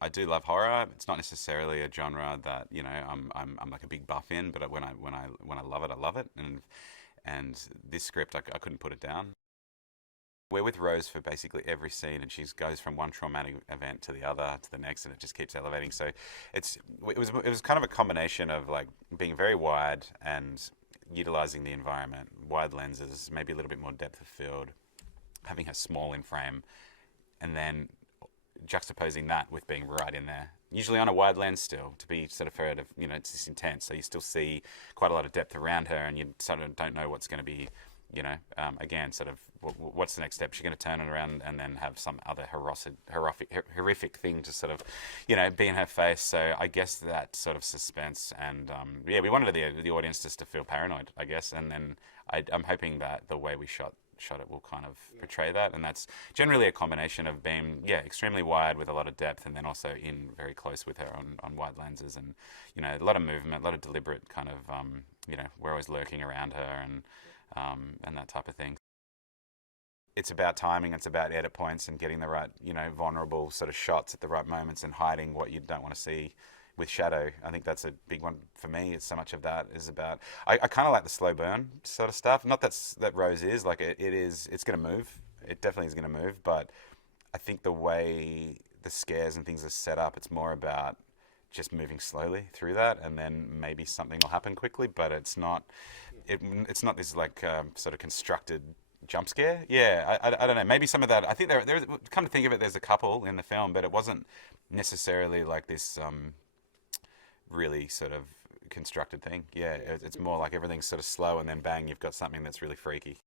I do love horror. It's not necessarily a genre that I'm like a big buff in, but when I love it, I love it. And this script, I couldn't put it down. We're with Rose for basically every scene, and she goes from one traumatic event to the other to the next, and it just keeps elevating. So it was kind of a combination of like being very wide and utilizing the environment, wide lenses, maybe a little bit more depth of field, having her small in frame, and then juxtaposing that with being right in there. Usually on a wide lens still, to be sort of heard of, it's just intense. So you still see quite a lot of depth around her, and you sort of don't know what's going to be, again, sort of what's the next step? She's going to turn it around and then have some other horrific thing to sort of, be in her face. So I guess that sort of suspense, and yeah, we wanted the audience just to feel paranoid, I guess, and then I'm hoping that the way we shot it will kind of portray that, and that's generally a combination of being extremely wide with a lot of depth, and then also in very close with her on wide lenses, and a lot of movement, a lot of deliberate kind of we're always lurking around her, and that type of thing. It's about timing, it's about edit points and getting the right vulnerable sort of shots at the right moments and hiding what you don't want to see with shadow. I think that's a big one for me. It's so much of that is about. I kind of like the slow burn sort of stuff. Not that Rose is like it is. It's going to move. It definitely is going to move. But I think the way the scares and things are set up, it's more about just moving slowly through that, and then maybe something will happen quickly. But it's not. It's not this like sort of constructed jump scare. Yeah, I don't know. Maybe some of that. I think there. Come to think of it, there's a couple in the film, but it wasn't necessarily like this. Really sort of constructed thing. Yeah, it's more like everything's sort of slow, and then bang, you've got something that's really freaky.